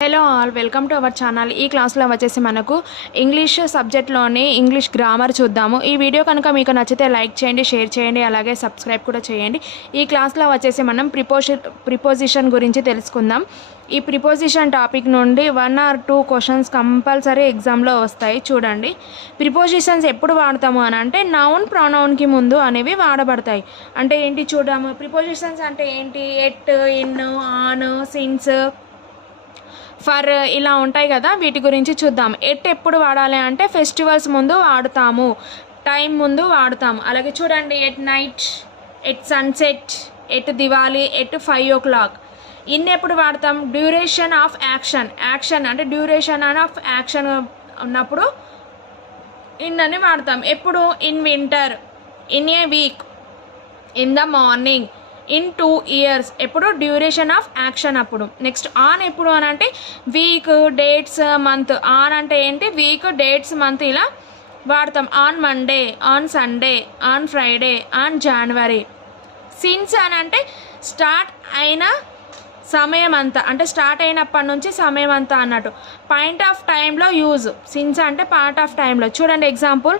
Hello all, welcome to our channel. ఈ క్లాస్లో వచ్చేసి మనకు ఇంగ్లీష్ సబ్జెక్ట్లోని ఇంగ్లీష్ గ్రామర్ చూద్దాము. ఈ వీడియో కనుక మీకు నచ్చితే లైక్ చేయండి, షేర్ చేయండి, అలాగే సబ్స్క్రైబ్ కూడా చేయండి. ఈ క్లాస్లో వచ్చేసి మనం ప్రిపోజిషన్ గురించి తెలుసుకుందాం. ఈ ప్రిపోజిషన్ టాపిక్ నుండి 1 or 2 క్వశ్చన్స్ కంపల్సరీ ఎగ్జామ్లో వస్తాయి. చూడండి, ప్రిపోజిషన్స్ ఎప్పుడు వాడతాము అని అంటే నౌన్ ప్రొనౌన్కి ముందు అనేవి వాడబడతాయి. అంటే ఏంటి చూద్దాము. ప్రిపోజిషన్స్ అంటే ఏంటి? At, in, on, since, for ఇలా ఉంటాయి కదా, వీటి గురించి చూద్దాం. ఎట్ ఎప్పుడు వాడాలి అంటే ఫెస్టివల్స్ ముందు వాడుతాము, టైం ముందు వాడుతాము. అలాగే చూడండి, at night, at sunset, at Diwali, at 5 o'clock. In ఎప్పుడు వాడతాం? డ్యూరేషన్ ఆఫ్ యాక్షన్ అంటే డ్యూరేషన్ ఆఫ్ యాక్షన్ ఉన్నప్పుడు ఇన్ అని వాడతాం. ఎప్పుడు? In winter, in a week, in the morning, in 2 years. ఎప్పుడు? డ్యూరేషన్ ఆఫ్ యాక్షన్ అప్పుడు. నెక్స్ట్ ఆన్ ఎప్పుడు అని అంటే వీక్, డేట్స్, మంత్. ఆన్ అంటే ఏంటి? వీక్, డేట్స్, మంత్ ఇలా వాడతాం. On Monday, on Sunday, on Friday, on January. Since అని అంటే స్టార్ట్ అయిన సమయం అంతా, అంటే స్టార్ట్ అయినప్పటి నుంచి సమయం అంతా అన్నట్టు. పాయింట్ ఆఫ్ టైంలో యూజ్. సిన్స్ అంటే పార్ట్ ఆఫ్ టైంలో. చూడండి example,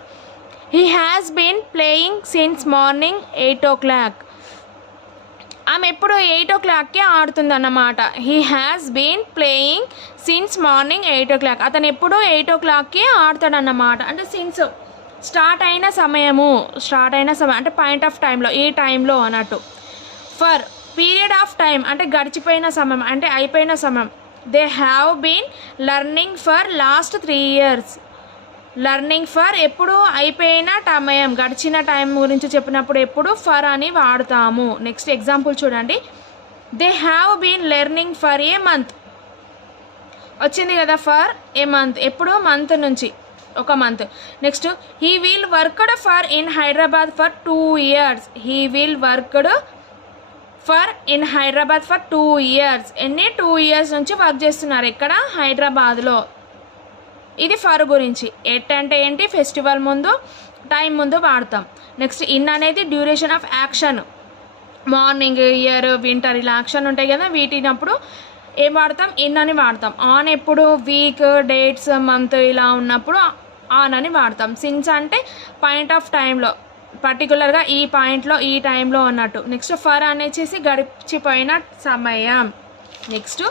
he has been playing since morning 8 o'clock. ఆమె ఎప్పుడు 8 o'clockకి ఆడుతుంది అన్నమాట. He has been playing since morning 8 o'clock. అతను ఎప్పుడు 8 o'clockకి ఆడతాడన్నమాట. అంటే సిన్స్ స్టార్ట్ అయిన సమయం అంటే పాయింట్ ఆఫ్ టైంలో, ఈ టైంలో అన్నట్టు. ఫర్ పీరియడ్ ఆఫ్ టైం అంటే గడిచిపోయిన సమయం, అంటే అయిపోయిన సమయం. They have been learning for last 3 years. Learning for ఎప్పుడు? అయిపోయిన సమయం, గడిచిన టైం గురించి చెప్పినప్పుడు ఎప్పుడు ఫర్ అని వాడుతాము. నెక్స్ట్ ఎగ్జాంపుల్ చూడండి, they have been learning for a month. వచ్చింది కదా ఫర్ ఏ మంత్. ఎప్పుడు? మంత్ నుంచి, ఒక month. Next he will worked for in Hyderabad for 2 years. He will worked for in Hyderabad for 2 years. 2 years నుంచి work చేస్తున్నారు. ఇక్కడ? హైదరాబాద్లో. ఇది ఫర్ గురించి. ఎట్ అంటే ఏంటి? ఫెస్టివల్ ముందు, టైం ముందు వాడతాం. నెక్స్ట్ ఇన్ అనేది duration of action. Morning, year, winter ఇలా యాక్షన్ ఉంటాయి కదా, వీటినప్పుడు ఏం వాడతాం? ఇన్ అని వాడతాం. ఆన్ ఎప్పుడు? వీక్, డేట్స్, మంత్ ఇలా ఉన్నప్పుడు ఆన్ అని వాడతాం. సిన్స్ అంటే పాయింట్ ఆఫ్ టైంలో, పర్టికులర్గా ఈ పాయింట్లో, ఈ టైంలో అన్నట్టు. నెక్స్ట్ ఫర్ అనేసి గడిచిపోయిన సమయం. Next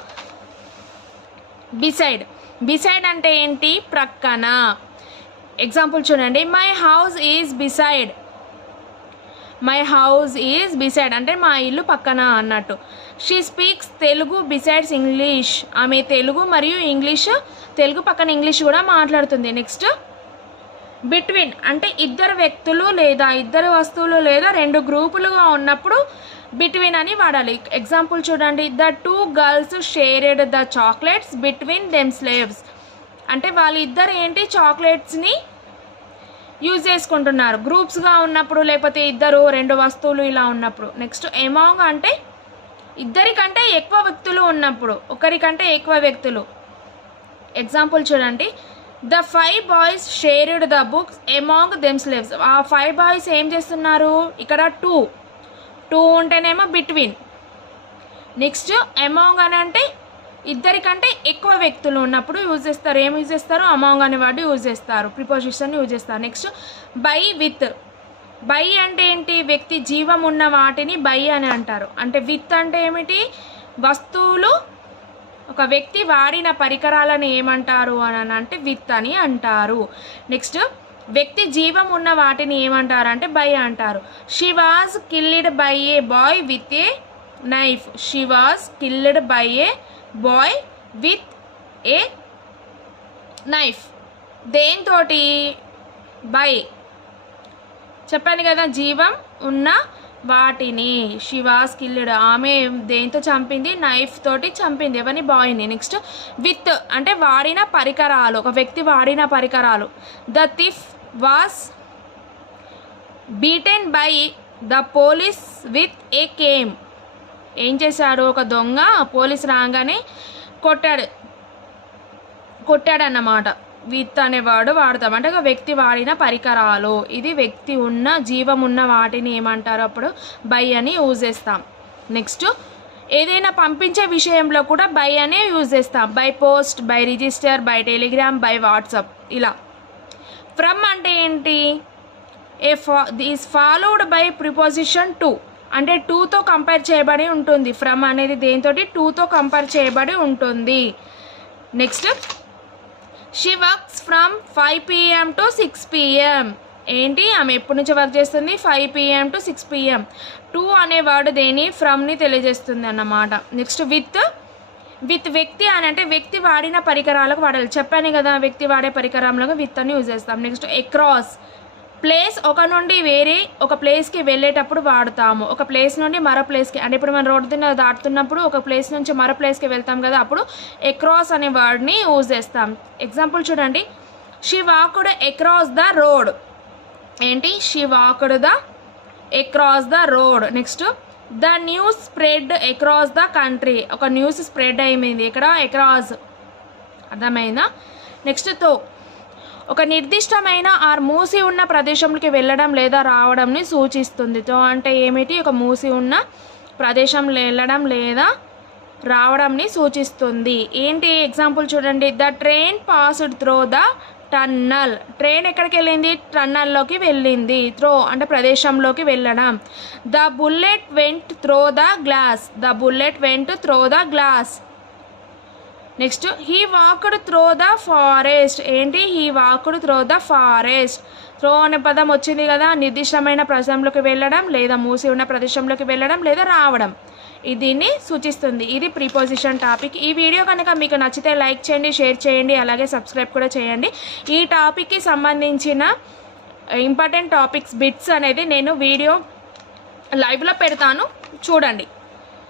beside. బిసైడ్ అంటే ఏంటి? ప్రక్కన. ఎగ్జాంపుల్ చూడండి, my house is beside. My house is beside అంటే మా ఇల్లు పక్కన అన్నట్టు. She speaks Telugu besides English. ఆమె తెలుగు మరియు ఇంగ్లీష్, తెలుగు పక్కన ఇంగ్లీష్ కూడా మాట్లాడుతుంది. నెక్స్ట్ బిట్వీన్ అంటే ఇద్దరు వ్యక్తులు లేదా ఇద్దరు వస్తువులు లేదా 2 గ్రూపులుగా ఉన్నప్పుడు బిట్వీన్ అని వాడాలి. ఎగ్జాంపుల్ చూడండి, the 2 girls shared the chocolates between themselves. అంటే వాళ్ళిద్దరు ఏంటి? చాక్లెట్స్ని యూజ్ చేసుకుంటున్నారు గ్రూప్స్గా ఉన్నప్పుడు, లేకపోతే ఇద్దరు 2 వస్తువులు ఇలా ఉన్నప్పుడు. నెక్స్ట్ ఎమాంగ్ అంటే ఇద్దరికంటే ఎక్కువ వ్యక్తులు ఉన్నప్పుడు, ఒకరికంటే ఎక్కువ వ్యక్తులు. ఎగ్జాంపుల్ చూడండి, the 5 boys shared the books among themselves. ఆ 5 boys ఏం చేస్తున్నారు? ఇక్కడ 2 ఉంటేనేమో బిట్వీన్. నెక్స్ట్ ఎమాంగ్ అని అంటే ఇద్దరికంటే ఎక్కువ వ్యక్తులు ఉన్నప్పుడు యూజ్ చేస్తారు. ఏం యూజ్ చేస్తారు? అమాంగ్ అనే వాడు యూజ్ చేస్తారు, ప్రిపోజిషన్ యూజ్ చేస్తారు. Next by with. బై అంటే ఏంటి? వ్యక్తి జీవం ఉన్న వాటిని బై అని అంటారు. అంటే విత్ అంటే ఏమిటి? వస్తువులు, ఒక వ్యక్తి వాడిన పరికరాలను ఏమంటారు అని అంటే విత్ అని అంటారు. నెక్స్ట్ వ్యక్తి జీవం ఉన్న వాటిని ఏమంటారు అంటే బై అంటారు. She was killed by a boy with a knife. She was killed by a boy with a knife. దేంతోటి? బై. చెప్పాను కదా, జీవం ఉన్న వాటిని. షీ వాజ్ కిల్డ్, ఆమె దేంతో చంపింది? నైఫ్ తోటి చంపింది. ఎవరిని? బాయ్ని. నెక్స్ట్ విత్ అంటే వాడిన పరికరాలు, ఒక వ్యక్తి వాడిన పరికరాలు. The thief was beaten by the police with a cane. ఏం చేశాడు? ఒక దొంగ పోలీస్ రాగానే కొట్టాడన్నమాట. విత్ అనేవాడు వాడతాం. అంటే ఒక వ్యక్తి వాడిన పరికరాలు. ఇది వ్యక్తి ఉన్న, జీవం ఉన్న వాటిని ఏమంటారు? అప్పుడు బై అని యూజ్ చేస్తాం. నెక్స్ట్ ఏదైనా పంపించే విషయంలో కూడా బై అనే యూజ్ చేస్తాం. By post, by register, by Telegram, by WhatsApp ఇలా. ఫ్రమ్ అంటే ఏంటి? Is followed by preposition to, అంటే టూతో కంపేర్ చేయబడి ఉంటుంది. ఫ్రమ్ అనేది దేనితోటి? టూతో కంపేర్ చేయబడి ఉంటుంది. Next, she works from 5 PM to 6 PM. ఏంటి? ఆమె ఎప్పటి నుంచి వర్క్ చేస్తుంది? 5 PM to 6 PM. టు అనే వర్డ్ దేని? ఫ్రమ్ని తెలియజేస్తుంది అన్నమాట. నెక్స్ట్, విత్ వ్యక్తి అని అంటే వ్యక్తి వాడిన పరికరాలకు వాడాలి. చెప్పాను కదా, వ్యక్తి వాడే పరికరాలకు విత్ అని యూజ్ చేస్తాం. నెక్స్ట్, అక్రాస్ ప్లేస్, ఒక నుండి వేరే ఒక ప్లేస్కి వెళ్ళేటప్పుడు వాడుతాము. ఒక ప్లేస్ నుండి మరో ప్లేస్కి, అంటే ఇప్పుడు మనం రోడ్డు మీద దాటుతున్నప్పుడు ఒక ప్లేస్ నుంచి మరో ప్లేస్కి వెళ్తాం కదా, అప్పుడు అక్రాస్ అనే వర్డ్ని యూజ్ చేస్తాం. ఎగ్జాంపుల్ చూడండి, she walked across the road. ఏంటి? She walked the across the road. Next, the news spread across the country. ఒక న్యూస్ స్ప్రెడ్ అయిపోయింది ఇక్కడ, అక్రాస్. అర్థమైందా? నెక్స్ట్, తో ఒక నిర్దిష్టమైన ఆర్ మూసి ఉన్న ప్రదేశంలోకి వెళ్ళడం లేదా రావడంని సూచిస్తుంది. తో అంటే ఏమిటి? ఒక మూసి ఉన్న ప్రదేశంలో వెళ్ళడం లేదా రావడంని సూచిస్తుంది. ఏంటి? ఎగ్జాంపుల్ చూడండి, the train passed through the tunnel. Train ఎక్కడికి వెళ్ళింది? టన్నల్లోకి వెళ్ళింది. త్రో అంటే ప్రదేశంలోకి వెళ్ళడం. The bullet went through the glass. The bullet went through the glass. Next, he walked through the forest. ఏంటి? He walked through the forest. Through అనే పదం వచ్చింది కదా, నిర్దిష్టమైన ప్రదేశంలోకి వెళ్ళడం లేదా మూసి ఉన్న ప్రదేశంలోకి వెళ్ళడం లేదా రావడం, దీన్ని సూచిస్తుంది. ఇది ప్రిపోజిషన్ టాపిక్. ఈ వీడియో కనుక మీకు నచ్చితే లైక్ చేయండి, షేర్ చేయండి, అలాగే సబ్స్క్రైబ్ కూడా చేయండి. ఈ టాపిక్కి సంబంధించిన ఇంపార్టెంట్ టాపిక్స్ బిట్స్ అనేది నేను వీడియో లైవ్లో పెడతాను, చూడండి.